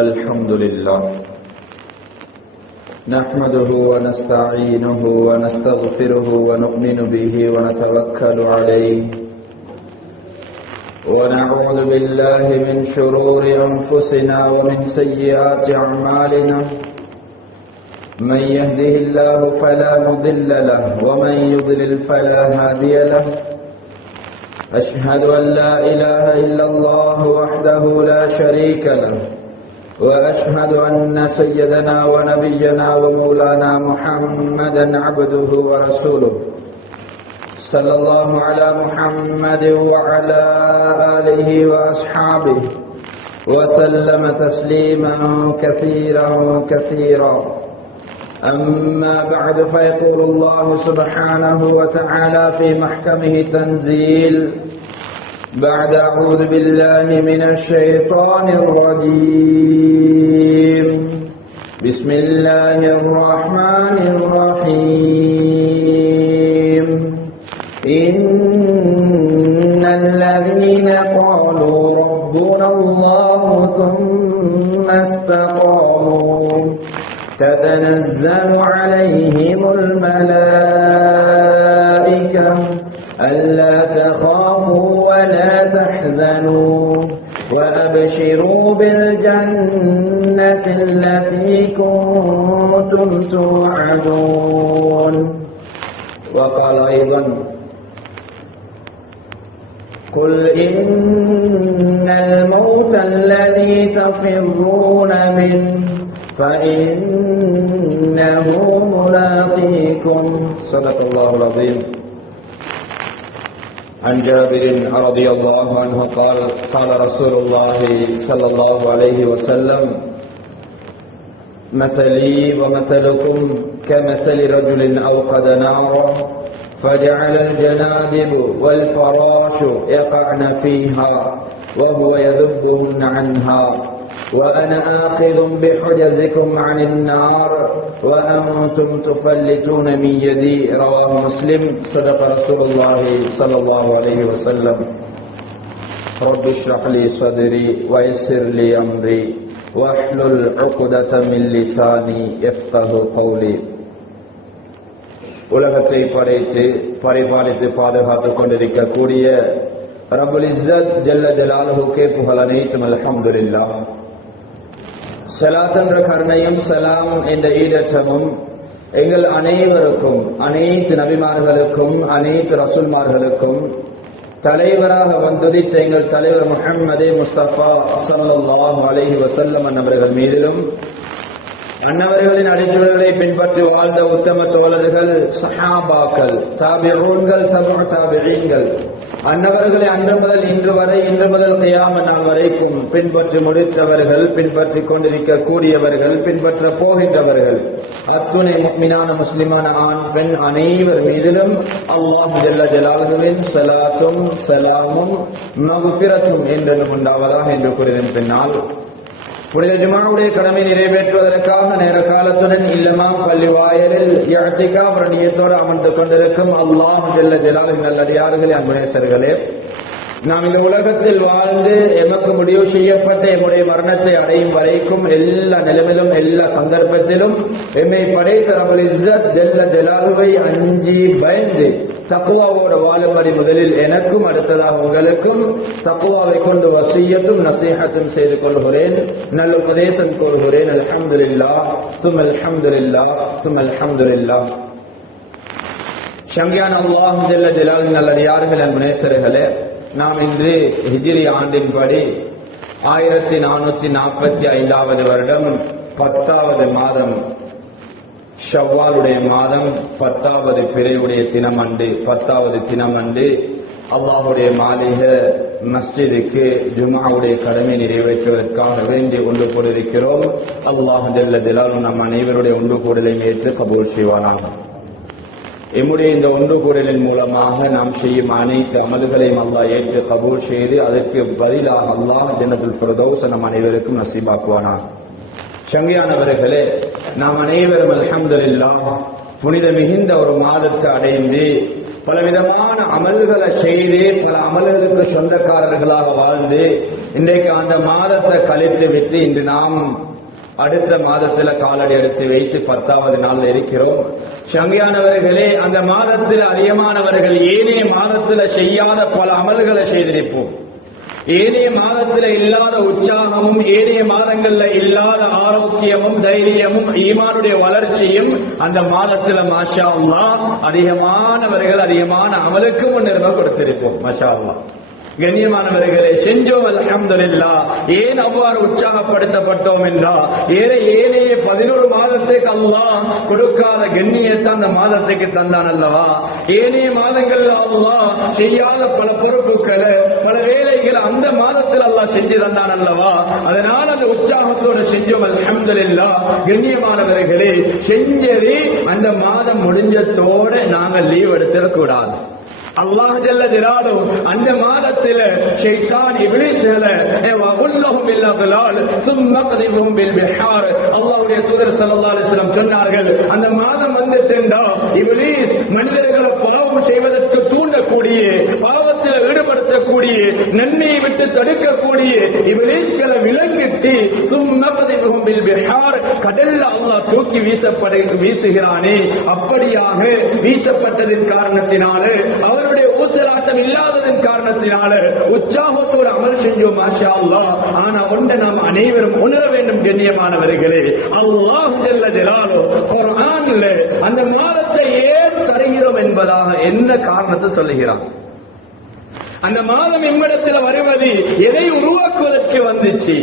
الحمد لله نحمده ونستعينه ونستغفره ونؤمن به ونتوكل عليه ونعوذ بالله من شرور أنفسنا ومن سيئات أعمالنا من يهده الله فلا مضل له ومن يضلل فلا هادي له أشهد أن لا إله إلا الله وحده لا شريك له وأشهد أن سيدنا ونبينا ومولانا محمدا عبده ورسوله صلى الله على محمد وعلى آله وأصحابه وسلم تسليما كثيرا كثيرا أما بعد فيقول الله سبحانه وتعالى في محكمه تنزيل بعد أعوذ بالله من الشيطان الرجيم بسم الله الرحمن الرحيم إن الذين قالوا ربنا الله ثم استقاموا تتنزل عليهم الملائكة ألا تخافوا ولا تحزنوا وأبشروا بالجنة التي كنتم توعدون. وقال أيضا قل إن الموت الذي تفرون منه فإنه ملاقيكم. صدق الله العظيم. عن جابر رضي الله عنه قال قال رسول الله صلى الله عليه وسلم مثلي ومثلكم كمثل رجل أوقد نارا فجعل الجنادب والفراش يقعن فيها وهو يذبهن عنها وأنا آخذ بحجزكم عن النار وأنتم تفلتون من يدي. رواه مسلم. صدق رسول الله صلى الله عليه وسلم. رب اشرح لي صدري ويسر لي أمري واحلل عقدة من لساني يفقه قولي. உலகத்தை படைத்து பரிபாலித்து பாதுகாத்துக் கொண்டிருக்கக்கூடிய ரப்புல் இஸ்ஸத் ஜல்ல ஜலாலுஹுக்கே புகழ் அனைத்தும் அல்ஹம்துலில்லாஹ். ஸலாத் என்ற கருணையும் சலாம் என்ற ஈடற்றமும் எங்கள் அனைவருக்கும், அனைத்து நபிமார்களுக்கும், அனைத்து ரசூல்மார்களுக்கும் தலைவராக வந்துதித்த எங்கள் தலைவர் முஹம்மதே முஸ்தபா ஸல்லல்லாஹு அலைஹி வஸல்லம் அவர்கள் மீதிலும், அன்னவர்களின் அடிச்சுவடுகளை பின்பற்றி வாழ்ந்த உத்தம தோழர்கள், சஹாபாக்கள், தாபிஊன்கள், தபு தாபிஈன்கள், அன்னவர்களை அன்று முதல் இன்று வரை, இன்று முதல் கியாமத் நாள் வரைக்கும் பின்பற்றி முடித்தவர்கள், பின்பற்றிக் கொண்டிருக்க கூடியவர்கள், பின்பற்ற போகின்றவர்கள், அத்துணை முஃமினான முஸ்லிமான ஆண் பெண் அனைவர் மீதிலும் அல்லாஹ் ஜல்ல ஜலாலுஹுவின் ஸலாத்தும் ஸலாமும் மக்ஃபிரத்தும் என்றும் உண்டாவதாக என்று கூறின பின்னால், புனித ஜும்ஆவுடைய கடமை நிறைவேற்றுவதற்காக நேர காலத்துடன் இல்லமாம் பள்ளி வாயலில் இஅ்திகாஃப் நியத்தோடு அமர்ந்து கொண்டிருக்கும் அல்லாஹ் ஜல்ல ஜலாலுஹு நல்லடியார்களே, அன்புநேசர்களே, நாம் இந்த உலகத்தில் வாழ்ந்து எமக்கு முடிவு செய்யப்பட்ட எம்முடைய மரணத்தை அடையும் வரைக்கும் எல்லா நிலைமையிலும், எல்லா சந்தர்ப்பத்திலும் எம்மை படைத்த ரப்புல் இஸ்ஸத் ஜல்ல ஜலாலுஹை அஞ்சி பயந்து தக்வாவோடு வாழும்படி முதலில் எனக்கும் அடுத்ததாக உங்களுக்கும் தக்வாவை கொண்டு வசியத்தும் நசீஹத்தும் செய்து கொள்கிறேன், நல்ல உபதேசம் கூறுகிறேன். அல்ஹம்துலில்லாஹ் சும்ம அல்ஹம்துலில்லாஹ் சும்ம அல்ஹம்துலில்லாஹ். ஷங்கியான அல்லாஹ் ஜல்ல ஜலாலுஹு நல்லடியார்களே, அன்புநேசர்களே, நாம் இன்று ஹிஜ்ரி ஆண்டின்படி 1445வது வருடம் 10வது மாதம் ஷவ்வாலுடைய மாதம் 10வது பிறையுடைய தினமண்டு 10வது தினமண்டு அல்லாஹுடைய மாளிகை மஸ்ஜிதுக்கு ஜும்ஆவுடைய கடமை நிறைவேற்றுவதற்காக வேண்டி ஒன்று கூடியிருக்கிறோம். அல்லாஹ் ஜல்ல ஜலாலுஹு நம் அனைவருடைய ஒன்று கூடலையும் ஏற்று கபூல் செய்வானாக. எம்முடைய இந்த ஒன்று கூடலின் மூலமாக நாம் செய்யும் அனைத்து அமல்களையும் அல்லாஹ் ஏற்று கபூல் செய்து அதற்கு பதிலாக அல்லாஹ் ஜன்னத்துல் ஃபிர்தௌஸ் நம் அனைவருக்கும் நசீபாக்குவானாக. சங்கையானவர்களே, நாம் அனைவரும் அல்ஹம்துலில்லாஹ் புனித மிகுந்த ஒரு மாதத்தை அடைந்து பலவிதமான அமல்களை செய்து பல அமல்களுக்கு சொந்தக்காரர்களாக வாழ்ந்து இன்றைக்கு அந்த மாதத்தை கழித்து விட்டு இன்று நாம் அடுத்த மாதத்துல காலடி எடுத்து வைத்து 10வது நாள்ல இருக்கிறோம். சங்கையானவர்களே, அந்த மாதத்தில் அதிகமானவர்கள் ஏனைய மாதத்துல செய்யாத பல அமல்களை செய்திருப்போம். ஏனைய மாதத்துல இல்லாத உற்சாகமும், ஏனைய மாதங்கள்ல இல்லாத ஆரோக்கியமும், தைரியமும், ஈமானுடைய வளர்ச்சியும் அந்த மாதத்துல மாஷா அல்லாஹ் அதிகமானவர்கள் அதிகமான அமலுக்கு முன்னுரிமை கொடுத்திருப்போம். மாஷா அல்லாஹ். கண்ணியமானவர்களே, செஞ்சோம் அல்ஹம்துலில்லாஹ். ஏன் அவ்வாறு உற்சாகப்படுத்தப்பட்டோம் என்றால், ஏனைய 11 மாதத்துக்கு அல்லாஹ் கொடுக்காத கண்ணியத்தை அந்த மாதத்துக்கு தந்தான் அல்லவா. ஏனைய மாதங்கள்ல அல்லாஹ் செய்யாத பல பொறுப்புகளை, பல வேலைகளை அந்த மாதத்தில் அல்லாஹ் செஞ்சு தந்தான் அல்லவா. அதனால அந்த உற்சாகத்தோடு செஞ்சோம் அல்ஹம்துலில்லாஹ். கண்ணியமானவர்களே, செஞ்சது அந்த மாதம் முடிஞ்சதோட நாங்கள் லீவ் எடுத்துடக்கூடாது. அல்லாஹ் ஜல்ல ஜலாலுஹு அந்த மாதத்தில ஷைத்தான் இப்லீஸ்ல வகுல்லஹும் பில் அக்லால் ثم قذفهم بالبحار. அல்லாஹ்வுடைய தூதர் ஸல்லல்லாஹு அலைஹி வஸல்லம் சொன்னார்கள், அந்த மாதம் வந்துட்டா இப்லீஸ் மனிதர்களை பாவம் செய்வதற்கு தூண்டக்கூடிய, பாவத்தில் ஈடுபடுத்தக்கூடிய, நன்மையை விட்டு தடுக்கக்கூடிய இப்லீஸ்களை விலங்கிட்டு ثم قذفهم بالبحار கடல்ல அல்லாஹ் தூக்கி வீசுகிறானே, அப்படியாக வீசப்பட்டதின் காரணத்தினாலே, அவருடைய ஊசலாட்டம் இல்லாததன் காரணத்தினால உற்சாகத்தோடு அமல் செஞ்சோம் மாஷா அல்லாஹ். ஆனா ஒன்றை நாம் அனைவரும் உணர வேண்டும் கண்ணியமானவர்களே, அல்லாஹ் ஜல்ல ஜலாலுஹு குர்ஆன்ல அந்த மாதத்தை ஏன் தருகிறோம் என்பதாக என்ன காரணத்தை சொல்லுகிறான். அந்த மாதம் எம்மிடத்தில் வருவது எதை உருவாக்குவதற்கு வந்துச்சு,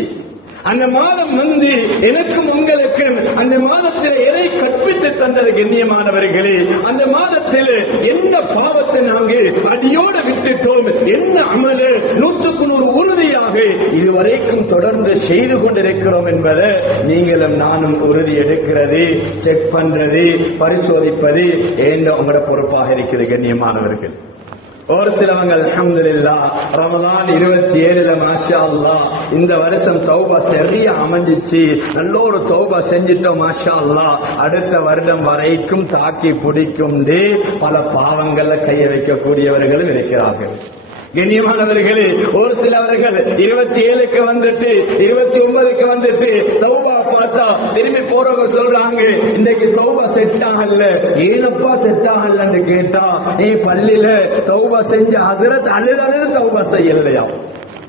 அந்த மாதம் வந்து எனக்கும் உங்களுக்கும் அந்த மாதத்தில் எதை கற்பித்து தந்தது கண்ணியமானவர்களே. அந்த மாதத்தில் என்ன பாவத்தை நாங்கள் அடியோடு விட்டுட்டோம், என்ன அமல 100% உறுதியாக இதுவரைக்கும் தொடர்ந்து செய்து கொண்டிருக்கிறோம் என்பதை நீங்களும் நானும் உறுதி எடுக்கிறது, செக் பண்றது, பரிசோதிப்பது உங்களோட பொறுப்பாக இருக்கிறது கண்ணியமானவர்கள். ஒரு சிலவங்க அல்ஹம்துலில்லாஹ் ரமலான் 27 மாஷா அல்லாஹ் இந்த வருஷம் தௌபா சரியா அமைஞ்சிச்சு, நல்ல ஒரு தௌபா செஞ்சிட்டோம் மாஷா அல்லாஹ், அடுத்த வருடம் வரைக்கும் தாக்கி பிடிக்கும் பல பாவங்கள்ல கைய வைக்கக்கூடியவர்களும் இருக்கிறார்கள். கண்ணியமானவர்களே, ஒரு சிலவர்கள் 27க்கு வந்துட்டு 29க்கு வந்துட்டு தௌபா பார்த்தா திரும்பி போறவங்க சொல்றாங்க, இன்னைக்கு தௌபா செட் ஆகல. ஏனப்பா செட் ஆகலன்னு கேட்டா, நீ பள்ளியில தௌபா செஞ்ச ஹஜ்ரத் அழுது தௌபா செய்யலையா.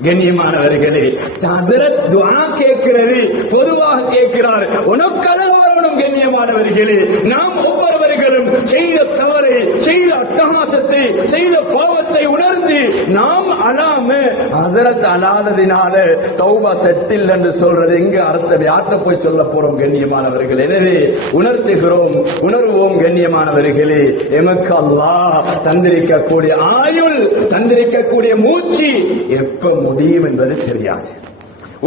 கண்ணியமானவர்களே, ஹஜ்ரத் துஆ கேட்கிறது, பொதுவாக கேட்கிறார், உனக்கு அழகு வரணும். கண்ணியமானவர்களே, நாம் ஒவ்வொருவர்களும் செய்த தவறை, செய்த அட்டகாசத்தை, செய்த பாவத்தை உணர்ந்து நாம் அழாம ஹஜ்ரத் அழாததினால தௌபா செட்டில் என்று சொல்றது எங்க அர்த்தம், யார்கிட்ட போய் சொல்ல போறோம் கண்ணியமானவர்களே. எனவே உணர்த்துகிறோம், உணர்வோம் கண்ணியமானவர்களே. எமக்கு அல்லாஹ் தந்திருக்கக்கூடிய ஆயுள், தந்திருக்கக்கூடிய மூச்சு எப்ப முடியும் என்பது தெரியாது.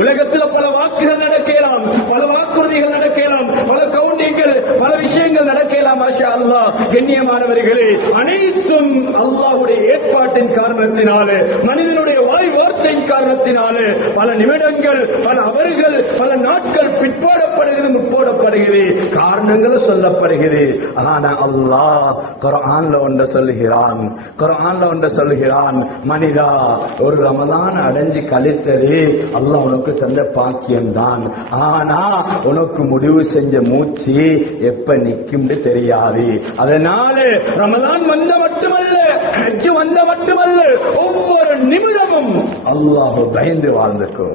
உலகத்தில் பல வாக்குகள் நடக்கலாம், பல வாக்குறுதிகள் நடக்கலாம், பல கவுண்டிங்கள், பல விஷயங்கள் நடக்கலாம். மாஷா அல்லாஹ். கண்ணியமானவர்களே, அனைத்தும் அல்லாஹ்வுடைய ஏற்பாட்டின் காரணத்தினாலே, மனிதனுடைய வாய் வார்த்தையின் காரணத்தினாலே பல நிமிடங்கள், பல அவர்கள், பல நாட்கள் பிற்போடப்படுகிறது, முற்போடப்படுகிறது, காரணங்கள் சொல்லப்படுகிறது. ஆனா அல்லாஹ் குர்ஆன்ல ஒன்று சொல்லுகிறான், குர்ஆன்ல ஒன்று சொல்லுகிறான், மனிதா ஒரு ரமலான் அடைஞ்சு கழித்தது அல்லாஹ் உனக்கு தந்த பாக்கியம் தான். ஆனா உனக்கு முடிவு செஞ்ச மூச்சு எப்ப நிக்கும் தெரியாது. அதனால ரமலான் வந்த மட்டுமல்ல, ஹஜ் வந்த மட்டுமல்ல, ஒவ்வொரு நிமிடமும் அல்லாஹ் பயந்து வாழ்ந்துக்கோ.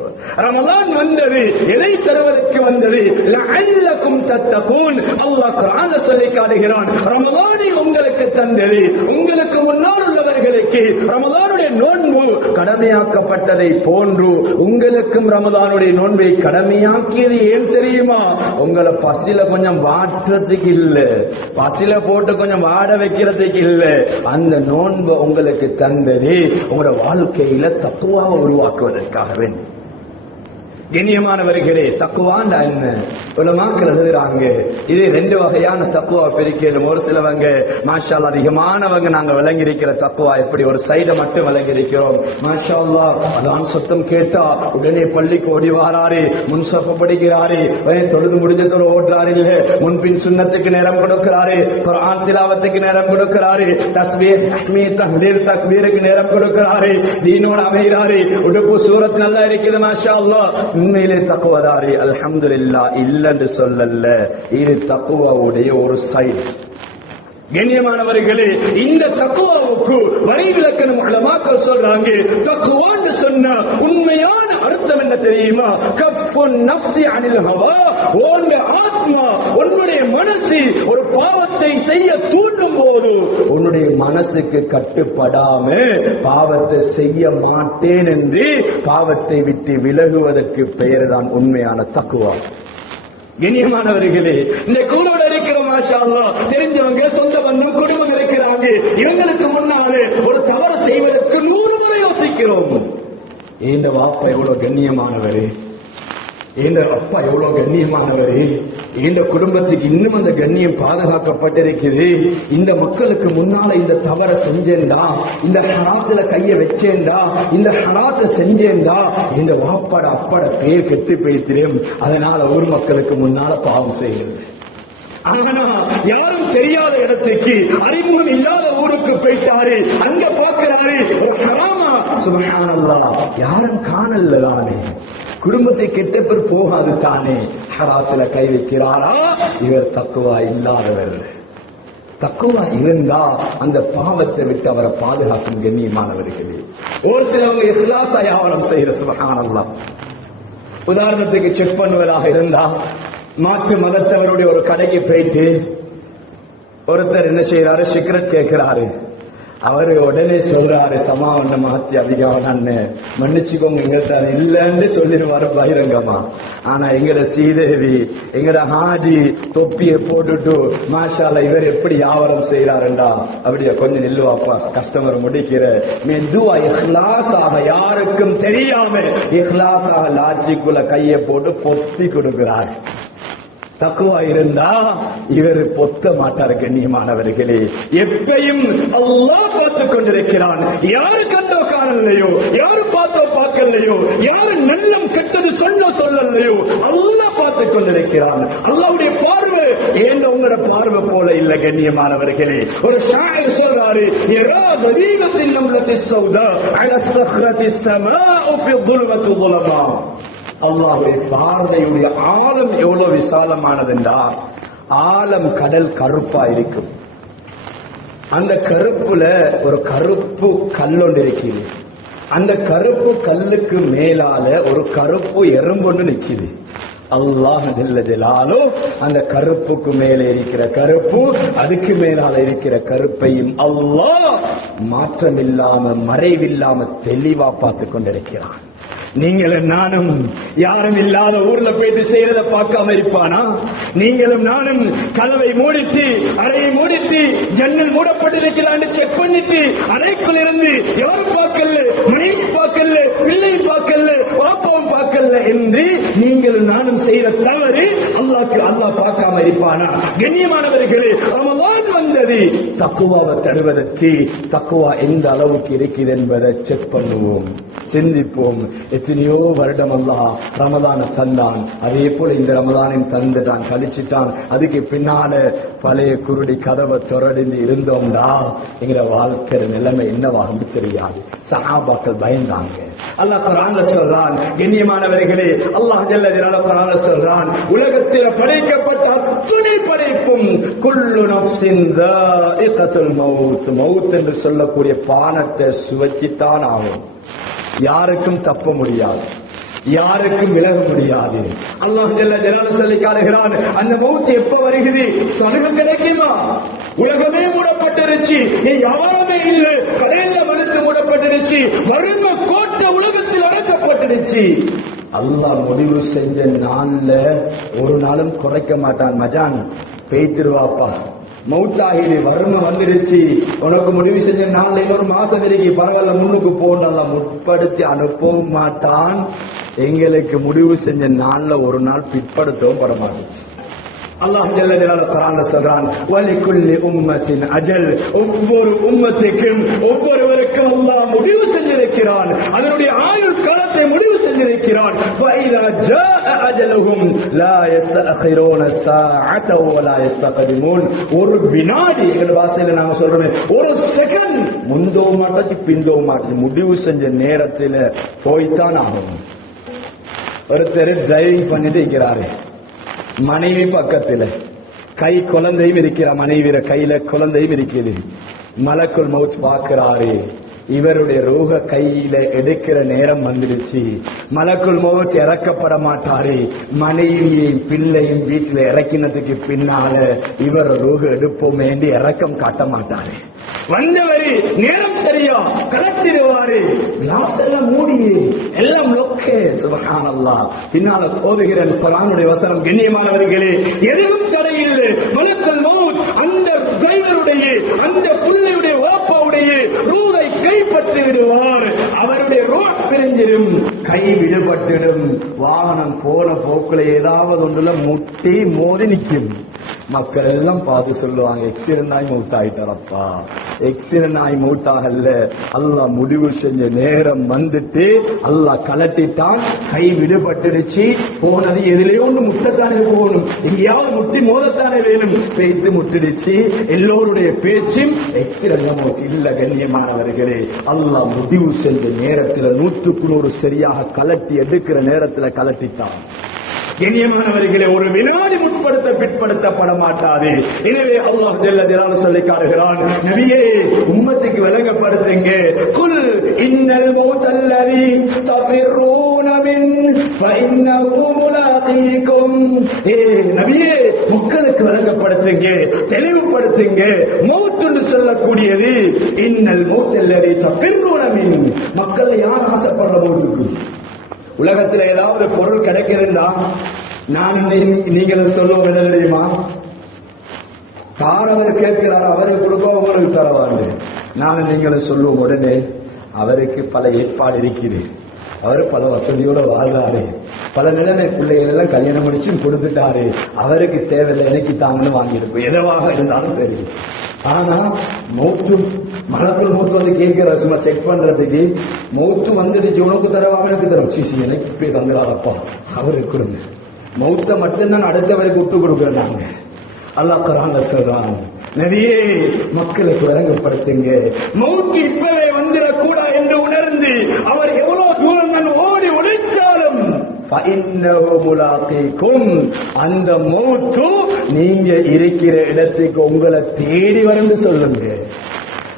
ரமலான் வந்தது எதை தருவதற்கு வந்தது? லஅல்லக்கும் தத்தகூன். அல்லாஹ் குர்ஆன்ல சொல்லி காட்டுகிறான், ரமலானை உங்களுக்கு தந்தது, உங்களுக்கு முன்னால் உள்ளவர்களுக்கு ரமலானுடைய நோன்பு கடமையாக்கப்பட்டதை போன்று உங்களுக்கும் ரமலானுடைய நோன்பை கடமையாக்கியது ஏன் தெரியுமா? உங்களை பசில கொஞ்சம் வாட்டுறதுக்கு இல்ல, பசில போட்டு கொஞ்சம் வாட வைக்கிறதுக்கு இல்ல, அந்த நோன்பை உங்களுக்கு தந்தது உங்களோட வாழ்க்கையில தத்துவாவை உருவாக்குவதற்காக வேண்டும். கண்ணியமானவர்களே, தக்குவாண்டா என்ன? உலமாக்கள் எழுதுறாங்க, இது 2 வகையான தக்குவா பிரிக்கணும். ஒரு சிலவங்க மாஷா அல்லாஹ் அதிகமானவங்க நாங்க விளங்கி இருக்கிற தக்குவா எப்படி ஒரு சைட மட்டும் விளங்கி இருக்கிறோம். மாஷா அல்லாஹ் அதான் சத்தம் கேட்டா உடனே பள்ளிக்கு ஓடி வாராரு, முன்சஃப படிக்கிறாரு, தொழுது முடிஞ்சதோட ஓடுறாரு, இல்ல முன்பின் சுன்னத்துக்கு நேரம் கொடுக்கிறாரு, குர்ஆன் திலாவத்துக்கு நேரம் கொடுக்கிறாரு, தஸ்பீஹ் தஹ்மீத் தஹ்லீல் தக்பீருக்கு நேரம் கொடுக்கிறாரு, தீனோட அமைகிறாரு, உடுப்பு சூரத் நல்லா இருக்குது மாஷா அல்லாஹ். உண்மையிலே தக்குவதாரி அல்ஹம்துலில்லாஹ் இல்லன்னு சொல்லல, இது தக்குவாவுடைய ஒரு சைடு. கண்ணியமானவர்களே, இந்த தக்குவாவுக்கு வரைவிலக்கணம் உலமாக்கள் சொல்றாங்க. தக்குவான்னு சொன்னா உண்மையான அர்த்தம் என்ன தெரியுமா? கஃபுன் நஃப்ஸி அனில் ஹவா. உன்னுடைய ஆத்மா, உன்னுடைய மனசு ஒரு பாவத்தை செய்ய தூண்டும் போது உன்னுடைய மனசுக்கு கட்டுப்படாம பாவத்தை செய்ய மாட்டேன் என்று பாவத்தை விட்டு விலகுவதற்கு பெயர் தான் உண்மையான தக்குவா. கண்ணியமானவர்களே, இந்த கூலோட இருக்கிற மாஷா அல்லாஹ் தெரிஞ்சவங்க, சொந்த பந்தம், குடும்பம் இருக்கிறாங்க. இவங்களுக்கு முன்னாலே ஒரு தவறு செய்வதற்கு 100 முறை யோசிக்கிறோம். இந்த வாப்பா எவ்வளவு கண்ணியமானவரே, இந்த அப்பா எவ்வளவு கண்ணியமானவரே, இந்த குடும்பத்துக்கு இன்னும் அந்த கண்ணியம் பாதுகாக்கப்பட்டிருக்குது. இந்த மக்களுக்கு முன்னால இந்த தவறை செஞ்சேன்டா, இந்த ஹராத்துல கைய வச்சேன்டா, இந்த ஹராத்தை செஞ்சேன்டா, இந்த வாப்பாட அப்பாட பேர் கெட்டு போய்த்திரேன், அதனால ஊர் மக்களுக்கு முன்னால பாவம் செய்கிறது. ஆனா யாரும் தெரியாத இடத்துக்கு, அறிமுகம் இல்லாத ஊருக்கு போயிட்டாரு, அங்க பார்க்கிறாரு ஒரு ஹராமா, சுப்ஹானல்லாஹ், யாரும் காணல தானே, குடும்பத்தை கெட்ட பேர் போகாது தானே, ஹராத்துல கை வைக்கிறாரா, இவர் தக்குவா இல்லாதவர். தக்குவா இருந்தா அந்த பாவத்தை விட்டு அவரை பாதுகாக்கும். கண்ணியமானவர்களே, ஒரு சிலவங்க இஹ்லாஸா வியாபாரம் செய்யற, சுப்ஹானல்லாஹ். உதாரணத்துக்கு செக் பண்ணுவதாக இருந்தா, மாற்று மதத்தவருடைய ஒரு கடைக்கு போயிட்டு ஒருத்தர் என்ன செய்யறாரு, சிகரெட் கேட்கிறாரு. அவரு உடனே சொல்றாரு, சமாவண்ண மகத்தி அதிகம் மன்னிச்சுக்கோங்க எங்கிட்ட இல்லன்னு சொல்லிடுவாரு பகிரங்கமா. ஆனா எங்கட சீதேவி, எங்கட ஹாஜி தொப்பியை போட்டுட்டு மாஷால இவர் எப்படி வியாபாரம் செய்யறாருண்டா, அப்படியா கொஞ்சம் நில்லுவாப்பா, கஸ்டமர் முடிக்கிற மெதுவா இஹ்லாஸாக, யாருக்கும் தெரியாம இஹ்லாஸாக லாட்சிக்குள்ள கையை போட்டு பொத்தி கொடுக்கிறார். தக்குவா இருந்தா இவர் பொத்த மாட்டார். கண்ணியமானவர்களே, எப்பையும் அல்லாஹ் பார்த்துக் கொண்டிருக்கிறான். யாரு கண்டோ காணலையோ, யாரு பார்த்தோ பார்க்கலையோ, யாரு நல்லம் கெட்டது சொல்லலையோ, அல்லாஹ் பார்த்துக் கொண்டிருக்கிறான். அல்லாஹ்வுடைய பார்வை ஏன் உங்களோட பார்வை போல இல்ல. கண்ணியமானவர்களே, ஒரு ஷாயிர் சொல்றாரு, யரா பதீகத்தின் நம்லத்தி ஸௌதா அலா ஸஹ்ரத்தி ஸமாஉ ஃபி ظுல்மத்தி ظுலமா. அல்லாஹ்வுடைய பார்வையுடைய ஆழம் எவ்வளவு விசாலமானதுண்டா, ஆழம் கடல் கருப்பா இருக்கும். அந்த கருப்புல ஒரு கருப்பு கல்லொண்டு இருக்குது. அந்த கருப்பு கல்லுக்கு மேலால ஒரு கருப்பு எறும்பொண்டு நிக்குது. அல்லாஹ் ஜல்ல ஜலாலு அந்த கருப்புக்கு மேலே இருக்கிற கருப்பு, அதுக்கு மேலால இருக்கிற கருப்பையும் அல்லாஹ் மாற்றமில்லாம மறைவில்லாம தெளிவா பார்த்து கொண்டிருக்கிறான். நீங்களும் நானும் யாரும் இல்லாத ஊர்ல போயிட்டு செய்யறத பார்க்காம இருப்பானா? நீங்களும் நானும் கதவை மூடிட்டு, அறையை மூடிட்டு, ஜன்னல் மூடப்பட்டிருக்கிறான்னு செக் பண்ணிட்டு அறைக்குள் இருந்து யாரும் பார்க்கல, மனைவி பார்க்கல, பிள்ளை பார்க்கல, பாப்பாவும் பார்க்கல என்று நீங்களும் நானும் செய்யற தவறு அல்லாஹ் பார்க்காம இருப்பானா? கண்ணியமானவர்களே, ரமலான் வந்தது தக்குவாவை தருவதற்கு. தக்குவா எந்த அளவுக்கு இருக்குது என்பதை செக் பண்ணுவோம், சிந்திப்போம். எத்தனையோ வருடம் அல்லாஹ் ரமலானை தந்தான், அதே போல இந்த ரமலானையும் தந்துட்டான், கழிச்சிட்டான். அதுக்கு பின்னால பழைய குருடி கதவை தொடர்ந்து இருந்தோம்டா எங்கிற வாழ்க்கை நிலைமை என்னவாகும் தெரியாது. சஹாபாக்கள் பயந்தாங்க. அல்லாஹ் குர்ஆன்ல சொல்றான், கண்ணியமானவர்களே, அல்லாஹ் ஜல்ல ஜலாலுஹு குர்ஆன்ல சொல்றான், உலகத்தில் படைக்கப்பட்ட அத்தனை படைப்பும் குல்லு நஃப்ஸின் ذائقத்துல் மௌத், மௌத் என்று சொல்லக்கூடிய பானத்தை சுவைச்சித்தான் ஆகும். யாருக்கும் தப்ப முடியாது, யாருக்கும் விலக முடியாது. அல்லாஹ் ஜல்ல ஜலாலுஹு சொல்லி காட்டுகிறான், அந்த மௌத் எப்ப வருகிறது? சொர்க்கம் கிடைக்குமா? உலகமே மூடப்பட்டிருச்சு, யாருமே இல்லை, கடையில மனசு மூடப்பட்டிருச்சு, வறுமை கோட்டை உலகத்தில் அடக்கப்பட்டிருச்சு. அல்லாஹ் முடிவு செஞ்ச நாள்ல ஒரு நாளும் குறைக்க மாட்டான். மஜான் பேய்த்திருவாப்பா, மௌத்தாகி வறுமை வந்துருச்சு, உனக்கு முடிவு செஞ்ச நாள்ல ஒரு மாசம் இருக்கு, பரவாயில்ல முன்னுக்கு போனாலும் முற்படுத்தி அனுப்பவும் மாட்டான். எங்களுக்கு முடிவு செஞ்ச நாள்ல ஒரு நாள் பிற்படுத்தவும் பட மாட்டுச்சு. அல்லாஹ் ஜல்ல ஜலாலுஹு குர்ஆன்ல சொல்றான், வலிகுல்லி உம்மத்தின் அஜல், ஒவ்வொரு உம்மத்துக்கும் ஒவ்வொருவருக்கும் அல்லாஹ் முடிவு செஞ்சிருக்கிறான், அதனுடைய ஆயுள் காலத்தை முடிவு செஞ்சிருக்கிறான். ஃபைதா ஜாஅ அஜலுஹும் லா யஸ்தஅখিরூன ஸாஅத வலா யஸ்தக்திமூன். ஒரு வினாடி, எங்க வாசையில நாங்க சொல்றோமே, ஒரு செகண்ட் முந்தவும் மாட்டாச்சு பிந்தவும் மாட்டாச்சு, முடிவு செஞ்ச நேரத்துல போய்தான் ஆகும். ஒருத்தர் டிரைவிங் பண்ணிட்டு இருக்கிறாரு, மனைவி பக்கத்துல, கை குழந்தையும் இருக்கிற மனைவி கையில குழந்தையும் இருக்கிறது. மலக்குல் மௌத் பார்க்கிறாரு, இவருடைய ரூஹ கையில எடுக்கிற நேரம் வந்துடுச்சு. மலக்குல் மௌத் இறக்கப்பட மாட்டாரு. மனைவியையும் பிள்ளையும் வீட்டுல இறக்கினதுக்கு பின்னால இவர் ரூஹ எடுப்போம் வேண்டி இறக்கம் காட்ட மாட்டாரு. வந்தவரு நேரம் சரியா கலத்திடுவாரு, எல்லாம் மூடியே எல்லாம் லொக்கே. சுப்ஹானல்லாஹ். பின்னால ஓதுகிற குர்ஆனுடைய வசனம், கண்ணியமானவர்களே, எதுவும் தடையில்லை. மலக்குல் மௌத் அந்த டிரைவருடைய அந்த பிள்ளையுடைய வாப்பாவுடைய ரூஹை கைப்பற்றி விடுவார். அவருடைய ரூஹ் பிரிஞ்சிடும், கை விடுபட்டிடும். வாகனம் போன போக்குல ஏதாவது ஒன்றுல முட்டி மோதி நிற்கும். மக்கள் எல்லாம் பார்த்து சொல்லுவாங்க, எக்ஸிடென்ட் ஆகி மூத்தாயிட்டாரப்பா, எக்ஸிடென்ட் ஆகி மூத்தாகல்ல, அல்லாஹ் முடிவு செஞ்ச நேரம் வந்துட்டு அல்லாஹ் கலட்டிட்டான், கை விடுபட்டுருச்சு. போனது எதிலேயோ ஒன்று முட்டத்தானே போகணும், எங்கேயாவது முட்டி மோதத்தானே வேணும், பேய்த்து முட்டிடுச்சு. எல்லோருடைய பேச்சும் எக்ஸிடென்ட் இல்ல. கண்ணியமானவர்களே, அல்லாஹ் முடிவு செஞ்ச நேரத்தில் 100க்கு 100 சரியாக கலட்டி எடுக்கிற நேரத்தில் கலட்டிட்டான். கண்ணியமானவர்களே, ஒரு வினாடி முற்படுத்த பிற்படுத்தப்பட மாட்டாது. எனவே அல்லாஹ் ஜல்ல ஜலாலுஹு சொல்லி காட்டுகிறான், நபியே உம்மத்துக்கு விளங்கப்படுத்துங்க, குல் இன்னல் மௌத்தல்லதி தஃபிரூன மின் ஃபஇன்னஹு முலாகீகும். நபியே மக்களுக்கு விளங்கப்படுத்துங்க, தெளிவுபடுத்துங்க, மௌத் என்று சொல்லக்கூடியது இன்னல் மௌத்தல்லதி தஃபிரூன மின். மக்கள் யார் ஆசைப்படுற மௌத்துக்கு? உலகத்தில் ஏதாவது பொருள் கிடைக்கிறதா நான் நீங்களும் சொல்லுவோம், என்ன தெரியுமா? அவர் கேட்கிறார், அவருக்கு கொடுப்பா உங்களுக்கு தரவாங்க. நானும் நீங்களும் சொல்லுவோம் உடனே, அவருக்கு பல ஏற்பாடு இருக்குது, அவர் பல வசதியோட வாழ்றாரு, பல நிலைமை பிள்ளைகள் எல்லாம் கல்யாணம் முடிச்சு கொடுத்துட்டாரு, அவருக்கு தேவையில்லை, எனக்கு தாங்கன்னு வாங்கியிருப்போம், எதுவாக இருந்தாலும் சரி. ஆனா மௌத்து, மலக்குள் மௌத்து வந்து கேட்கிற, சும்மா செக் பண்றதுக்கு, மௌத்து வந்துடுச்சு, உனக்கு தரவாங்க, எனக்கு தரும். சிசி எனக்கு இப்படி தந்துடாதப்பா, அவருக்கு கொடுங்க. மௌத்த மட்டும்தான் அடுத்தவருக்கு விட்டு கொடுக்குறாங்க. அல்லாஹ் குர்ஆன்ல சொல்றான், நபியே மக்களுக்கு விளங்கப்படுத்துங்க, மௌத்து இப்பவே வந்துடக்கூடாது என்று உணர்ந்து அவர் எவ்வளவு தூரம் ஓடி உழைச்சாலும் அந்த மௌத்து நீங்க இருக்கிற இடத்துக்கு உங்களை தேடி வந்து சொல்லுங்க.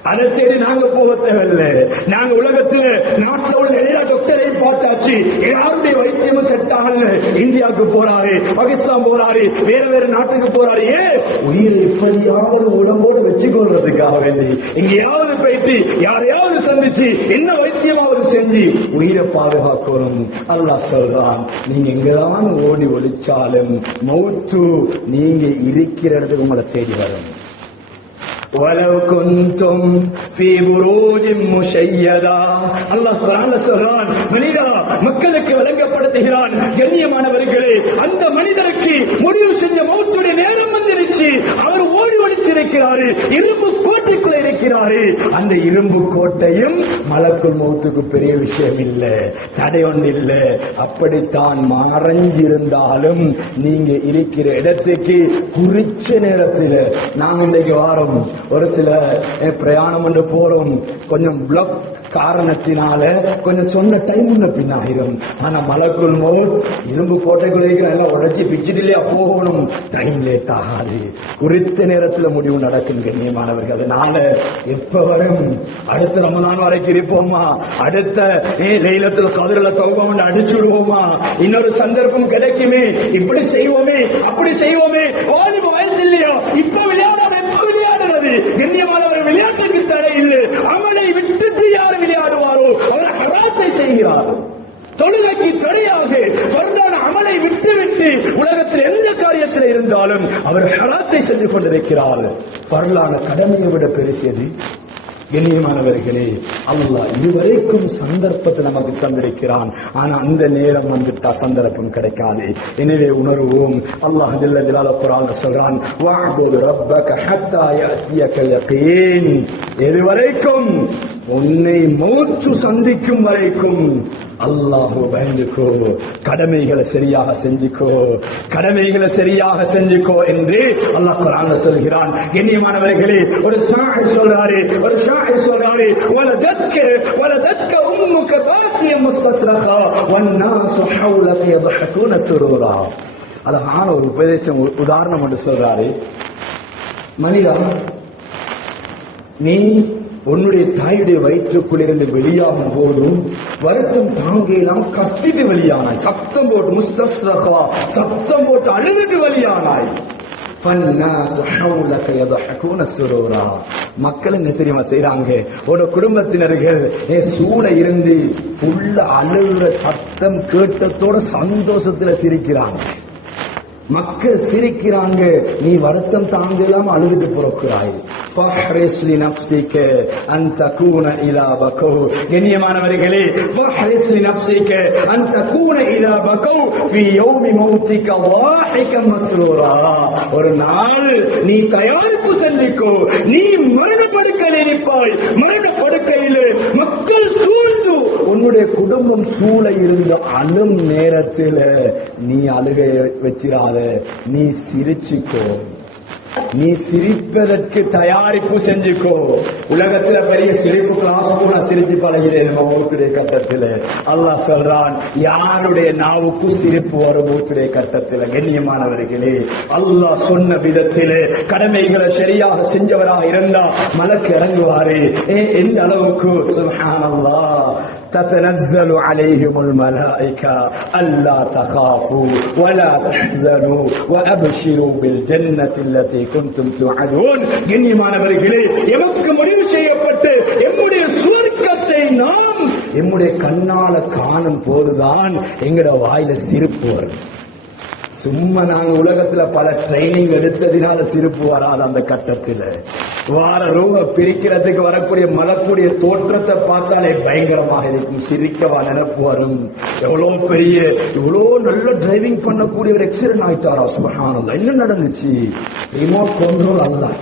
அதை தேடி நாங்க போக தேவையில்லை. நாங்க உலகத்துல நாட்டில் உள்ள எல்லா டாக்டரையும் பார்த்தாச்சு, எல்லாருடைய வைத்தியமும் செட் ஆகல. இந்தியாவுக்கு போறாரு, பாகிஸ்தான் போறாரு, வேற வேற நாட்டுக்கு போறாரு. ஏன்? உயிரை எப்படியாவது உடம்போடு வச்சுக்கொள்றதுக்காக வேண்டி எங்கேயாவது போயிட்டு யாரையாவது சந்திச்சு என்ன வைத்தியமாவது செஞ்சு உயிரை பாதுகாக்கணும். அல்லாஹ் சொல்றான், நீங்க எங்கதான் ஓடி ஒளிச்சாலும் மௌத்து நீங்க இருக்கிற இடத்துக்கு உங்களை தேடி வரும். وَلَوْ كُنْتُمْ فِي بُرُوجٍ مُشَيَّدَةٍ. அல்லாஹ் குர்ஆன்ல சொல்றான், மனிதா மக்களுக்கு விளங்கப்படுத்துகிறான், கண்ணியமானவர்களே, அந்த மனிதருக்கு முடிவு செஞ்ச மௌத்துடைய நேரம் வந்துருச்சு, அவர் ஓடி ஒளிச்சிருக்கிறாரு, இரும்பு கோட்டைக்குள்ள இருக்கிறாரு. அந்த இரும்பு கோட்டையும் மலக்குள் மௌத்துக்கு பெரிய விஷயம் இல்லை, தடை ஒன்று இல்லை. அப்படித்தான் மறைஞ்சிருந்தாலும் நீங்க இருக்கிற இடத்துக்கு குறிச்ச நேரத்தில், நாங்க இன்றைக்கு வாரம் ஒரு சில பிரயாணம் என்று போறோம், கொஞ்சம் பிளாக் காரணத்தினால கொஞ்சம் சொன்ன டைம் பின்னாயிரும். ஆனா மலக்குள் மௌத் இரும்பு கோட்டைக்குள்ள எல்லாம் உழைச்சி பிச்சுட்டிலேயே போகணும், டைம் லேட் ஆகாது, குறித்த நேரத்தில் முடிவு நடக்கும். கண்ணியமானவர்கள், அதனால எப்ப வரும்? அடுத்த ரமலான் வரைக்கும் இருப்போமா? அடுத்த லைலத்துல் கத்ர்ல தொழுவோம், அடிச்சு விடுவோமா? இன்னொரு சந்தர்ப்பம் கிடைக்குமே, இப்படி செய்வோமே, அப்படி செய்வோமே. ஓடி வயசு இல்லையா? இப்ப விளையாடுறது கண்ணியமானவர், விளையாட்டுக்கு தடை இல்லை. அமலை விட்டுட்டு யார் விளையாடுவாரோ அவர் ஹராத்தை செய்கிறார். தொழுகைக்கு தடையாக ஃபர்தான அமலை விட்டுவிட்டு இன்று உலகத்தில் எந்த காரியத்தில் இருந்தாலும் அவர் ஹராத்தை சென்று கொண்டிருக்கிறார். பரலான கடமையை விட பெருசியது. கண்ணியமானவர்களே, அல்லாஹ் இதுவரைக்கும் சந்தர்ப்பத்தை நமக்கு தந்திருக்கிறான். ஆனா அந்த நேரம் வந்துட்டா சந்தர்ப்பம் கிடைக்காது. எனவே உணர்வோம். அல்லாஹ் ஜல்ல ஜலாலுஹு குர்ஆன்ல சொல்றான், வஅபுது ரப்பக ஹத்தா யஅதியகல் யகீன். இதுவரைக்கும் உன்னை மௌத்து சந்திக்கும் வரைக்கும் அல்லாஹ் பயந்துக்கோ, கடமைகளை சரியாக செஞ்சுக்கோ, கடமைகளை சரியாக செஞ்சுக்கோ என்று அல்லாஹ் குர்ஆன்ல சொல்கிறான். கண்ணியமானவர்களே, ஒரு ஷாயிர் சொல்றாரு, வலதத்க உம்முக பாக்கிய முஸ்தஸ்ரகா வன்னாசு ஹவுலக யضحكون சுரூரா. அழகான ஒரு உபதேசம், உதாரணம் என்று சொல்றாரு. மனிதா, நீ உன்னுடைய தாயுடைய வயிற்றுக்குள்ளிருந்து வெளியாகும் போதும் வருத்தம் தாங்கலாம் கத்திட்டு வெளியானாய், சத்தம் போட்டு முஸ்தஸ்ரகா சத்தம் போட்டு அழுதுட்டு வெளியானாய். மக்கள் என்ன தெரியுமா செய்யறாங்க? ஒரு குடும்பத்தினர்கள் சூழ இருந்து புள்ள அழுகிற சத்தம் கேட்டத்தோட சந்தோஷத்துல சிரிக்கிறாங்க. மக்கள் சிரிக்கிறாங்க, நீ வருத்தம் தாங்கலாம் அழுதுட்டு பிறக்கிறாய். கண்ணியமானவர்களே, ஒரு நாள் நீ தயாரிப்பு செஞ்சிக்கோ, நீ மரண படுக்கையில் இருப்பாய். மரண படுக்கையில் மக்கள் சூழ்ந்து உன்னுடைய குடும்பம் சூழ இருந்த அழும் நேரத்தில் நீ அழுகை வச்சிராத, நீ சிரிச்சுக்கோ, நீ சிரிப்பதற்கு தயாரிப்பு செஞ்சுக்கோ. உலகத்துல பெரிய சிரிப்பு கிளாஸ் நான் சிரிச்சு பழகிறேன் மூச்சுடைய கட்டத்தில். அல்லாஹ் சொல்றான், யாருடைய நாவுக்கு சிரிப்பு வரும் மூச்சுடைய கட்டத்தில். கண்ணியமானவர்களே, அல்லாஹ் சொன்ன விதத்திலே கடமைகளை சரியாக செஞ்சவராக இருந்தா மலக்கு இறங்குவாரு. எந்த அளவுக்கு சுப்ஹானல்லாஹ், تتنزل عليهم الملائكة ألا تخافوا ولا تحزنوا وأبشروا بالجنة التي كنتم توعدون. கண்ணியமானவர்களே, எமக்கு முடிவு செய்யப்பட்டு எம்முடைய சுவர்க்கத்தை நாம் எம்முடைய கண்ணால காணும் போதுதான் எங்கட வாயில சிரிப்பு வரும். சும்மா நாங்க உலகத்துல பல ட்ரைனிங் எடுத்ததினால சிரிப்பு வராது. அந்த கட்டத்தில் வார ரூப பிரிக்கிறதுக்கு வரக்கூடிய மலக்கூடிய தோற்றத்தை பார்த்தாலே பயங்கரமாக இருக்கும், சிரிக்கவா நினைப்பு வரும். எவ்வளவு பெரிய, இவ்வளவு நல்ல டிரைவிங் பண்ணக்கூடிய ஒரு எக்ஸிடென்ட் ஆயிட்டாரா, சுப்ஹானல்லாஹ், என்ன நடந்துச்சு? ரிமோட் கண்ட்ரோல் அல்லாஹ்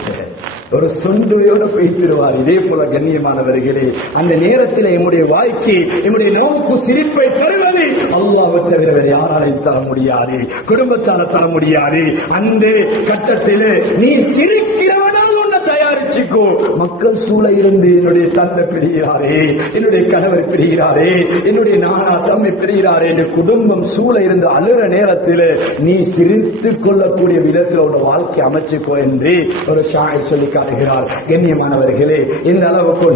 ஒரு சொண்டுவையோட போய்த்திருவார். இதே போல கண்ணியமானவர்களே, அந்த நேரத்தில் எம்முடைய வாய்க்கு எம்முடைய நோக்கு சிரிப்பை தருவது அல்லாஹ்வை தவிர வேறு யாராலையும் தர முடியாது, குடும்பத்தால தர முடியாது. அந்த கட்டத்தில் நீ சிரிக்கிறானா உன்னை தயாரிச்சுக்கோ. மக்கள் சூழ இருந்து என்னுடைய தந்தை பிரிகிறாரே, என்னுடைய கணவர் பிரிகிறாரே, என்னுடைய நானா தம்மை பிரிகிறாரே என்று குடும்பம் சூழ இருந்து அழுற நேரத்தில் நீ சிரித்துக் கொள்ளக்கூடிய விதத்தில் ஒரு வாழ்க்கை அமைச்சுக்கோ என்று ஒரு ஷாயிர் சொல்லி காட்டுகிறார். கண்ணியமானவர்களே, இந்த அளவுக்கு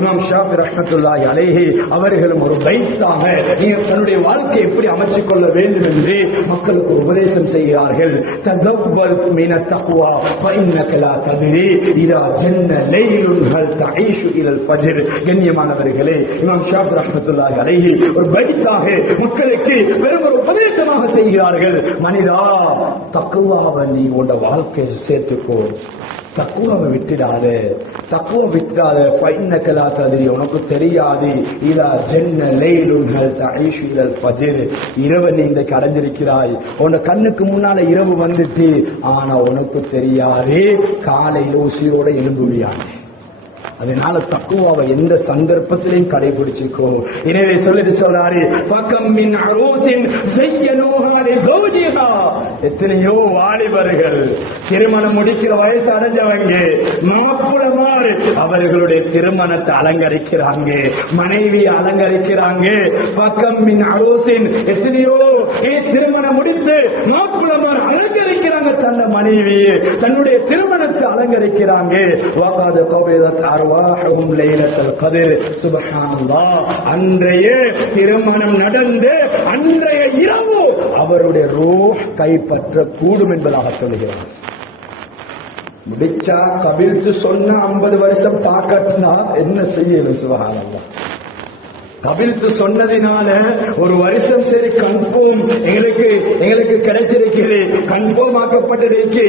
இமாம் ஷாஃபி ரஹ்மத்துல்லாஹி அலைஹி அவர்களும் ஒரு பைத்தாக தன்னுடைய வாழ்க்கை எப்படி அமைச்சுக் கொள்ள வேண்டும் என்று மக்களுக்கு உபதேசம் செய்கிறார்கள். தஸவ்வல் மின தக்வா ஃபஇன்னக லா தத்ரி இதா ஜன்ன லைலுன் ஹல் தஈஷு இலல் ஃபஜ்ர். கண்ணியமானவர்களே, இமாம் ஷாஃபி ரஹ்மத்துல்லாஹி அலைஹி ஒரு பைத்தாக மக்களுக்கு பெரும் ஒரு உபதேசமாக செய்கிறார்கள். மனிதா, தக்வாவை நீ உன்னோட வாழ்க்கையை சேர்த்துக்கோ, தக்குவாவை விட்டுடாத, தக்குவா விட்டுடாத. ஃபைன்னக லா தத்ரி, உனக்கு தெரியாது. இதா ஜன்ன லைலுன் ஹல் தஈஷு இலல் ஃபஜ்ர், இரவு நீ இன்றைக்கு அடைஞ்சிருக்கிறாய், உன் கண்ணுக்கு முன்னால இரவு வந்துட்டு, ஆனா உனக்கு தெரியாது காலையில் உசியோட எழும்புவியானே. அதனால தக்குவாவை எந்த சந்தர்ப்பத்திலையும் கடைபிடிச்சிக்கோ. எனவே சொல்றாரு, எத்தனையோ வாலிபர்கள் திருமணம் முடிக்கிற வயசு அடைஞ்சவங்க மாப்பிளமாறு அவர்களுடைய திருமணத்தை அலங்கரிக்கிறாங்க, மனைவியை அலங்கரிக்கிறாங்க. எத்தனையோ திருமணம் முடித்து மாப்பிளமாறு அலங்கரிக்கிறாங்க தன்னை மனைவியை, தன்னுடைய திருமணத்தை அலங்கரிக்கிறாங்க. அன்றைய திருமணம் நடந்து அன்றைய இரவு அவருடைய ரூஹ் கைப்பற்ற கூடும் என்பதாக சொல்லுகிறார். முடிச்சா கபில்த்து சொன்ன 50 வருஷம் பார்க்கட்டுனா என்ன செய்யணும்? சுபஹானல்லாஹ், கபில்த்து சொன்னதினால ஒரு வருஷம் சரி கன்ஃபார்ம் எங்களுக்கு கிடைச்சிருக்குது, கன்ஃபார்ம் ஆக்கப்பட்டிருக்கு.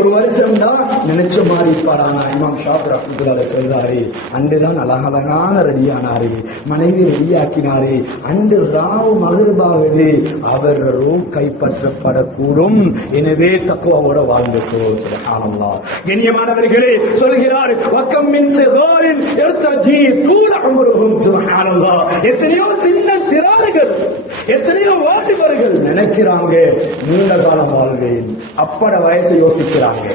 ஒரு வருஷம் தான் நினைச்ச மாதிரி இருப்பார். ஆனா இமாம் ஷாஃபி ரஹ்மத்துல்லாஹி சொல்றாரு, அன்றுதான் அழகழகான ரெடியானாரு, மனைவி ரெடியாக்கினாரு, அன்று ராவு மகிழ்பாவது அவர் ரூம் கைப்பற்றப்படக்கூடும். எனவே தக்குவாவோட வாழ்ந்துக்கோ. சுப்ஹானல்லாஹ். கண்ணியமானவர்களே சொல்கிறார், வக்கம் மின் சிகாரின் யர்தஜி தூல உம்ருஹும். சுப்ஹானல்லாஹ். எத்தனையோ சின்ன சிறார்கள், எத்தனையோ வாலிபர்கள் நினைக்கிறாங்க நீண்ட காலம் வாழ்வேன், அப்பட வயசை யோசிக்கிறாங்க.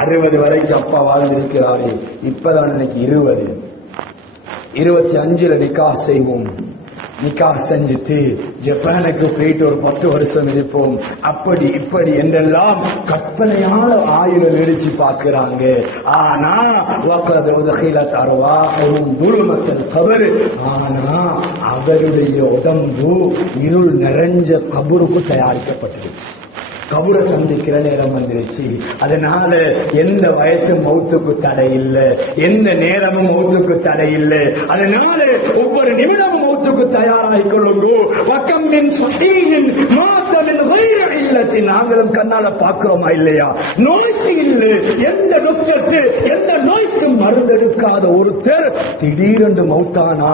60 வரைக்கும் அப்பா வாழ்ந்திருக்கிறாரு, இப்பதான் இன்னைக்கு 20, 25 நிக்கா செய்வோம், நிக்கா செஞ்சுட்டு ஜப்பானுக்கு போயிட்டு ஒரு 10 வருஷம் இருப்போம், அப்படி இப்படி என்றெல்லாம் கற்பனையான ஆயுளை வெடிச்சு பார்க்கிறாங்க. ஆனா ஆனா அவருடைய உடம்பு இருள் நிறைஞ்ச கபருக்கு தயாரிக்கப்பட்டிருச்சு. கபரை சந்திக்கிற நேரம் வந்துருச்சு. அதனால எந்த வயசு மௌத்துக்கு தடை இல்லை, எந்த நேரமும் மௌத்துக்கு தடை இல்லை. அதனால ஒவ்வொரு நிமிடமும் மௌத்துக்கு தயாராகிக் கொள்ளுங்க. நாங்களும் கண்ணால பாக்குறோமா இல்லையா? நோய்க்கு இல்லை, எந்த டாக்டர் எந்த நோய்க்கும் மருந்தெடுக்காத ஒருத்தர் திடீரென்று மௌத்தானா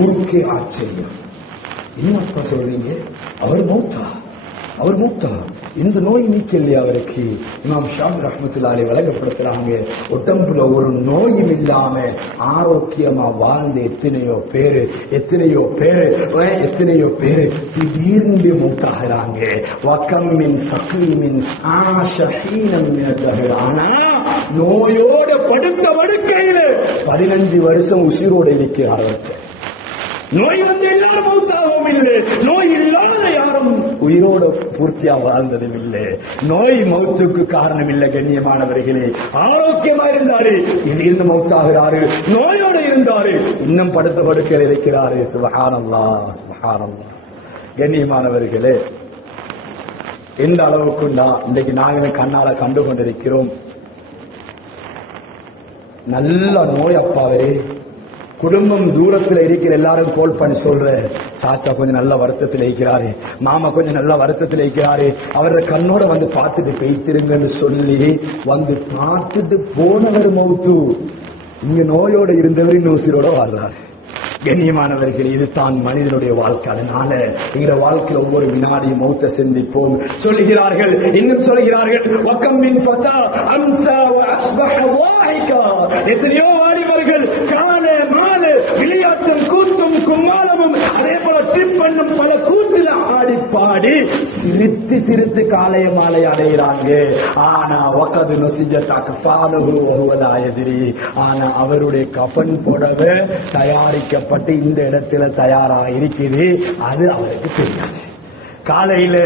ஊருக்கே ஆச்சரியம். என்ன சொல்றீங்க? அவர் மௌத்தா, அவர் மூத்தா, இந்த நோய் நீக்க இல்லையா அவருக்கு? இமாம் ஷாஃபி ரஹ்மத்துல்லாஹி அலைஹி வழங்கப்படுத்துறாங்க, உடம்புல ஒரு நோயும் இல்லாம ஆரோக்கியமா வாழ்ந்த எத்தனையோ பேரு திடீர்னு மூத்தாகிறாங்க. வக்கம் மின் சக்லீமின் ஆஷஹீனம் மினல். ஆனா நோயோட படுத்த படுக்கையில 15 வருஷம் உயிரோடு இருக்கிறார்கள். நோய் வந்து எல்லாரும் மௌத்தாகவும் இல்லை, நோய் இல்லாத யாரும் உயிரோட பூர்த்தியா வாழ்ந்ததும் இல்லை. நோய் மௌத்துக்கு காரணம் இல்லை. கண்ணியமானவர்களே, ஆரோக்கியமா இருந்தாரு, திடீர்னு மௌத்தாகிறாரு. நோயோட இருந்தாரு, இன்னும் படுத்த படுக்கையில் இருக்கிறாரு. சுப்ஹானல்லாஹ், சுப்ஹானல்லாஹ். கண்ணியமானவர்களே, எந்த அளவுக்குண்டா இன்றைக்கு நாங்கள் கண்ணால கண்டு கொண்டிருக்கிறோம். நல்ல நோய் அப்பாவே, குடும்பம் தூரத்துல இருக்கிற எல்லாரும் கோல் பண்ணி சொல்ற, சாச்சா கொஞ்சம் நல்ல வருத்தத்தில் இருக்கிறாரு, மாமா கொஞ்சம் நல்ல வருத்தத்தில் இருக்கிறாரு, அவரை கண்ணோட வந்து பார்த்துட்டு பேய்த்திருங்கன்னு சொல்லி வந்து பார்த்துட்டு போனவர் மௌத்து. இங்க நோயோட இருந்தவர் இன்னும் உசிரோட வாழ்றாரு. கண்ணியமானவர்கள், இதுதான் மனிதனுடைய வாழ்க்கை. அதனால எங்க வாழ்க்கையில் ஒவ்வொரு வினாடியும் மௌத்த சிந்திப்போம். சொல்லுகிறார்கள், இன்னும் சொல்லுகிறார்கள், எத்தனையோ வாலிபர்கள் கால மால விளையாட்டும் கூத்தும் கும்மாளமும் அதே போல திருப்பண்ணும் பல கூத்துல ஆடி பாடி சிரித்து சிரித்து காலைய மாலை அடைகிறாங்க. ஆனா வகது நுசிஜ தக்ஃபாலுஹு வஹுவ எதிரி. ஆனா அவருடைய கஃன் புடவை தயாரிக்கப்பட்டு இந்த இடத்துல தயாராக இருக்குது, அது அவருக்கு தெரியாது. காலையில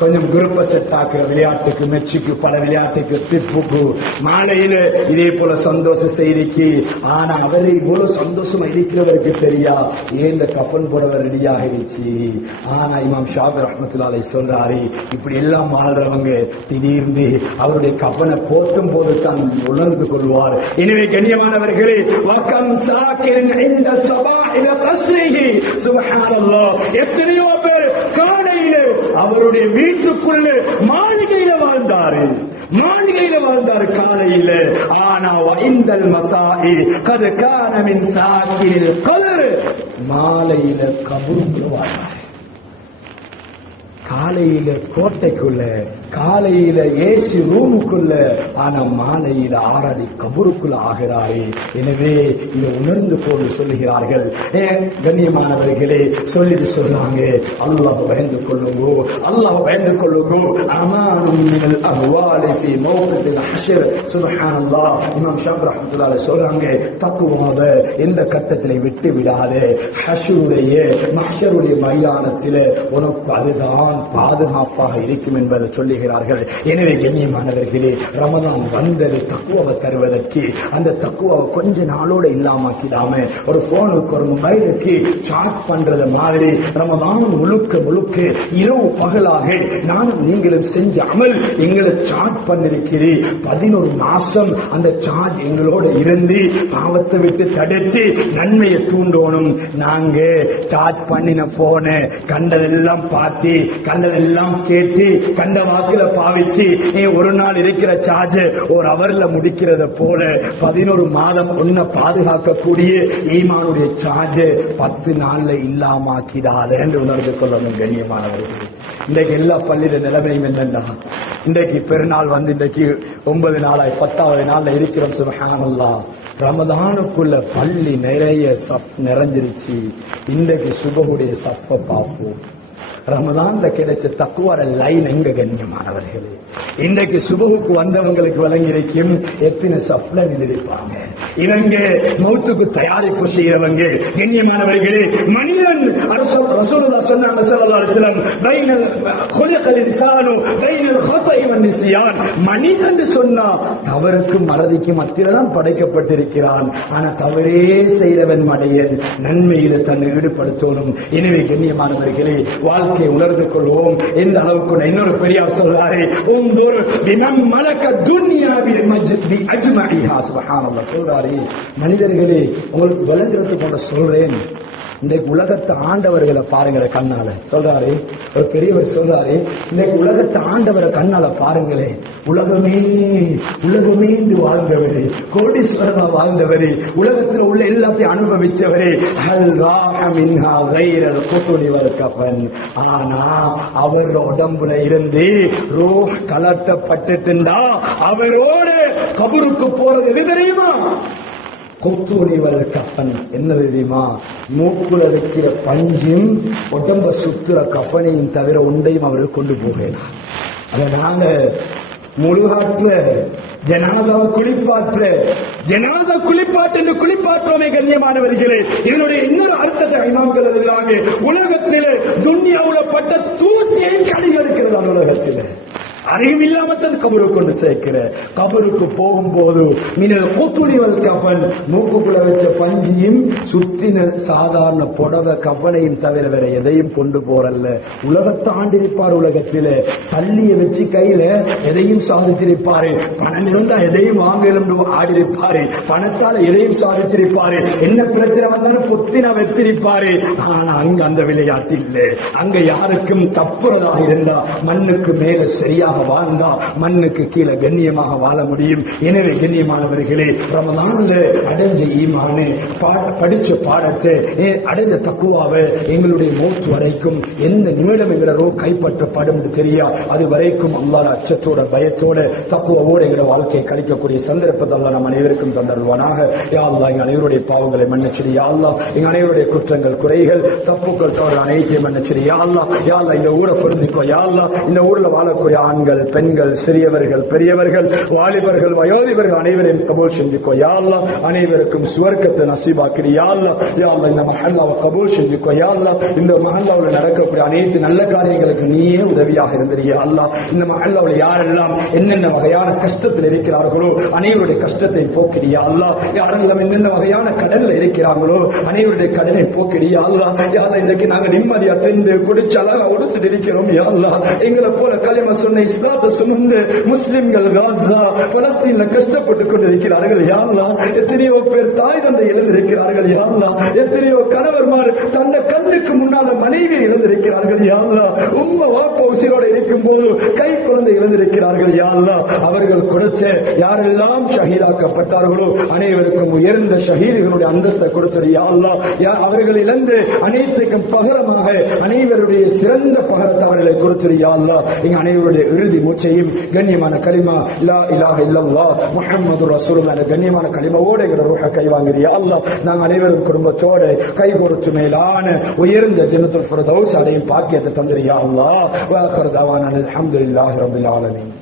கொஞ்சம் குரூப்ப செட் ஆக்குற விளையாட்டுக்கு, மெச்சுக்கு, பல விளையாட்டுக்கு, திப்புக்கு, மாலையில இதே போல சந்தோஷ செய்திக்கு. ஆனா அவரை இவ்வளவு சந்தோஷமா இருக்கிறவருக்கு தெரியா ஏன் இந்த கஃன் புடவை ரெடியாக இருந்துச்சு. ஆனா இமாம் ஷாஃபி ரஹ்மத்துல்லாஹி அலைஹி சொல்றாரு, இப்படி எல்லாம் வாழ்றவங்க திடீர்னு அவருடைய கஃனை போற்றும் போது தான் உணர்ந்து கொள்வார். எனவே கண்ணியமானவர்களே, வகம் சாக்கிரின் இந்த சபாஹில கஸ்ரிஹி. சுப்ஹானல்லாஹ். எத்தனையோ பேர் காலையில அவருடைய வீட்டுக்குள்ள மாளிகையில வாழ்ந்தாரு, காலையில. ஆனா இந்தல் மசாஇ கத் கான மின் சாக்கிரில் கல்ர். மாலையில கபருக்குள்ள வாழ்ந்தாரு. காலையில கோட்டைக்குள்ள, காலையில ஏசி ரூமுக்குள்ள, ஆனா மாலையில ஆறாடி கபருக்குள்ள ஆகிறாரே. எனவே இதை உணர்ந்து போது சொல்லுகிறார்கள். கண்ணியமானவர்களே, சொல்லிட்டு சொல்றாங்க, அல்லாஹ் பயந்து கொள்ளுங்கோ, அல்லாஹ் பயந்து கொள்ளுங்கோ. அமானும் மினல் அஹ்வாலி ஃபீ மௌகில் ஹஷ்ர். சுப்ஹானல்லாஹ். இமாம் ஷாஃபி ரஹ்மத்துல்லாஹி அலைஹி சொல்றாங்க, தக்வாவை எந்த கட்டத்திலே விட்டு விடாதே. ஹஷ்ருடைய மஹ்ஷருடைய மைதானத்திலே உனக்கு அதுதான் பாதுகாப்பாக இருக்கும் என்பதை சொல்லுகிறார்கள். எனவே கண்ணியமானவர்களே, ரமதான் வந்தது தக்குவாவை தருவதற்கு. அந்த தக்குவாவை கொஞ்ச நாளோட இல்லாமக்கிடாம ஒரு போனுக்கு ஒரு மொபைலுக்கு சார்ஜ் பண்றது மாதிரி ரமதான் முழுக்க முழுக்க இரவு பகலாக நானும் நீங்களும் செஞ்ச அமல் எங்களை சார்ஜ் பண்ணிருக்கிறேன். 11 மாசம் அந்த சார்ஜ் எங்களோட இருந்து பாவத்தை விட்டு தடுத்து நன்மையை தூண்டணும். நாங்க சார்ஜ் பண்ணின போன கண்டதெல்லாம் பார்த்து கண்டதெல்லாம் கேட்டு கண்ட வாக்குல பாவிச்சு ஒரு நாள் இருக்கிற சார்ஜ் ஒரு அவர்ல முடிக்கிறத போல 11 மாதம் ஒன்ன பாதுகாக்கக்கூடிய ஈமானுடைய சார்ஜ் 10 நாள்ல இல்லாமக்கிடாத என்று உணர்ந்து கொள்ளணும். கண்ணியமானவர்கள், இன்றைக்கு எல்லா பள்ளியில நிலைமையும் என்னன்னா, இன்றைக்கு பெருநாள் வந்து இன்றைக்கு 9 நாளாய் 10வது நாள்ல இருக்கிறோம். சுப்ஹானல்லாஹ், ரமதானுக்குள்ள பள்ளி நிறைய சஃப் நிறைஞ்சிருச்சு. இன்றைக்கு சுபஹுடைய சஃப பார்ப்போம். ரமதான்ல கிடைச்ச தக்குவார லைன் எங்க கண்ணியமானவர்களே? இன்றைக்கு சுபகுக்கு வந்தவங்களுக்கு வழங்கியிருக்கும் எத்தனை சப்ல நிதிப்பாங்க. இவங்க மௌத்துக்கு தயாரிப்பு செய்யறவங்க. கண்ணியமானவர்களே, மனிதன் ரசூலுல்லாஹ் ஸல்லல்லாஹு அலைஹி வஸல்லம் பைனல் குலிகல் இன்சானு பைனல் ஹதஇ வன் நிஸ்யான், மனிதன் சொன்னா தவறுக்கும் மறதிக்கும் மத்தியில தான் படைக்கப்பட்டிருக்கிறான். ஆனா தவறே செய்தவன் மடையன், நன்மையில தன்னை ஈடுபடுத்தணும். எனவே கண்ணியமானவர்களே, வாழ்க்கை உணர்ந்து கொள்வோம். எந்த அளவுக்கு இன்னொரு பெரியார் சொல்றாரு, சொல்றாரு, மனிதர்களே உங்களுக்கு விளங்குறதுக்கு கொண்ட சொல்றேன், இன்றைக்கு உலகத்தை ஆண்டவர்களை பாருங்கிற கண்ணால சொல்றாரு. ஒரு பெரியவர் சொல்றாரு, இன்றைக்கு உலகத்தை ஆண்டவரை கண்ணால பாருங்களே. உலகமே உலகமே வாழ்ந்தவரே, கோடீஸ்வரனா வாழ்ந்தவரே, உலகத்தில் உள்ள எல்லாத்தையும் அனுபவிச்சவரே. ஆனா அவர் உடம்புல இருந்து ரூஹ் கலட்டப்பட்டுட்டா அவரோட கபருக்கு போறது எது தெரியுமா? கொத்துணிவர் கஃபன். என்ன தெரியுமா? மூக்குல இருக்கிற பஞ்சும் உடம்ப சுத்துற கஃபனையும் தவிர ஒன்றையும் அவர்கள் கொண்டு போகலாம். அதை நாங்க முழுகாற்ற ஜனாசாவை குளிப்பாட்டு என்று குளிப்பாற்றோமே. கண்ணியமானவர்களே, இதனுடைய இன்னொரு அர்த்தத்தை இமாம்கள் எழுதுகிறாங்க. உலகத்தில் துன்யாவுல பட்ட தூசியை கழுவி எடுக்கிறது. உலகத்தில் அறிவும் இல்லாமத்தான் கபருக்கு கொண்டு சேர்க்கிற. கபருக்கு போகும்போது மினல் கொத்துணிவல் கஃபன், மூக்குக்குள்ள வச்ச பஞ்சியும் சுத்தின சாதாரண புடவை கஃபனையும் தவிர வேற எதையும் கொண்டு போறல்ல. உலகத்தை ஆண்டிருப்பார். உலகத்தில சல்லியை வச்சு கையில எதையும் சாதிச்சிருப்பாரு. பணம் இருந்தா எதையும் வாங்கலும் ஆடிருப்பாரு. பணத்தால எதையும் சாதிச்சிருப்பாரு. என்ன பிரச்சனை வந்தாலும் பொத்தினா வெத்திருப்பாரு. ஆனா அங்க அந்த விளையாட்டு இல்லை. அங்க யாருக்கும் தப்புறதாக இருந்தா மண்ணுக்கு மேல சரியா வாழ்ந்தா மண்ணுக்கு கீழே கண்ணியமாக வாழ முடியும். எனவே கண்ணியமானவர்களே, ரமதான்ல அடைஞ்ச ஈமானு, படிச்ச பாடத்தை, அடைந்த தக்குவாவை எங்களுடைய மௌத் வரைக்கும் எந்த நிமிடம் எங்களோ கைப்பற்றப்படும் தெரியா. அது வரைக்கும் அல்லாஹ் அச்சத்தோட பயத்தோட தக்குவாவோடு எங்களுடைய வாழ்க்கையை கழிக்கக்கூடிய சந்தர்ப்பத்தை அல்லாஹ் நம் அனைவருக்கும் தந்தருவானாக. யா அல்லாஹ், எங்கள் அனைவருடைய பாவங்களை மன்னிச்சிடு. யா அல்லாஹ், எங்கள் அனைவருடைய குற்றங்கள் குறைகள் தப்புக்கள் தவறு அனைத்தையும் மன்னிச்சிடு. யா அல்லாஹ், யா அல்லாஹ், இந்த ஊரை பொருந்திக்கோ. யா அல்லாஹ், இந்த ஊர்ல வாழக்கூடிய ஆண்கள், பெண்கள், சிறியவர்கள், பெரியவர்கள், வாலிபர்கள், வயோதிபர்கள் அனைவரையும் கபூல் செஞ்சுக்கோ. யா அல்லாஹ், அனைவருக்கும் சுவர்க்கத்தை நசீபாக்கிடு. யா அல்லாஹ், யா அல்லாஹ், இந்த மஹல்லாவை கபூல் செஞ்சுக்கோ. யா அல்லாஹ், இந்த மஹல்லாவில் நடக்கக்கூடிய அனைத்து நல்ல காரியங்களுக்கு நீயே உதவியாக இருந்திரு. யா அல்லாஹ், இந்த மஹல்லாவில் யாரெல்லாம் என்னென்ன வகையான கஷ்டத்தில் இருக்கிறார்களோ அனைவருடைய கஷ்டத்தை போக்கிடு. யா அல்லாஹ், யாரெல்லாம் என்னென்ன வகையான கடல்ல இருக்கிறார்களோ அனைவருடைய கடலை போக்கிடு. யா அல்லாஹ், யா அல்லாஹ், இன்றைக்கு நாங்கள் நிம்மதியா தின்று குடிச்சு அழகா உடுத்துட்டு இருக்கிறோம். யா அல்லாஹ், எங்களை போல கலிமா சொன்ன இஸ்லாத்தை சுமந்து முஸ்லிம்கள் காசா பலஸ்தீன்ல கஷ்டப்பட்டுக் கொண்டிருக்கிறார்கள். யா அல்லாஹ், எத்தனையோ பேர் தாய் தந்தை இழந்திருக்கிறார்கள். யா அல்லாஹ், எத்தனையோ கணவர்மார் தந்த கண்ணுக்கு முன்னால மனைவி இழந்திருக்கிறார்கள். யா அல்லாஹ், உம்மா வாப்பா உசிரோடு இருக்கும் போது கை குழந்தை இழந்திருக்கிறார்கள். யா அல்லாஹ், அவர்கள் கொடுத்த யாரெல்லாம் ஷஹீதாக்கப்பட்டார்களோ அனைவருக்கும் உயர்ந்த ஷஹீதுகளுடைய அந்தஸ்தை கொடுத்தது. யா அல்லாஹ், அவர்கள் இழந்து அனைத்துக்கும் பகரமாக அனைவருடைய சிறந்த பகரத்தை அவர்களை கொடுத்தது. யா அல்லாஹ், எங்க அனைவருடைய இறுதி மூச்சையும் கண்ணியமான கலிமா லா இலாஹ இல்லல்லாஹ் முஹம்மது ரசூலுல்லாஹ் கண்ணியமான கலிமாவோடு எங்களோட ரூஹ கை வாங்குது. யா அல்லாஹ், நாங்கள் அனைவரும் குடும்பத்தோடு கை கொடுத்து மேலான உயர்ந்த ஜன்னத்துல் ஃபிர்தௌஸ் அடையும் பாக்கியத்தை தந்திரு. யா அல்லாஹ், வ ஆகிரு தஅவானா அல்ஹம்துலில்லாஹி ரப்பில் ஆலமீன்.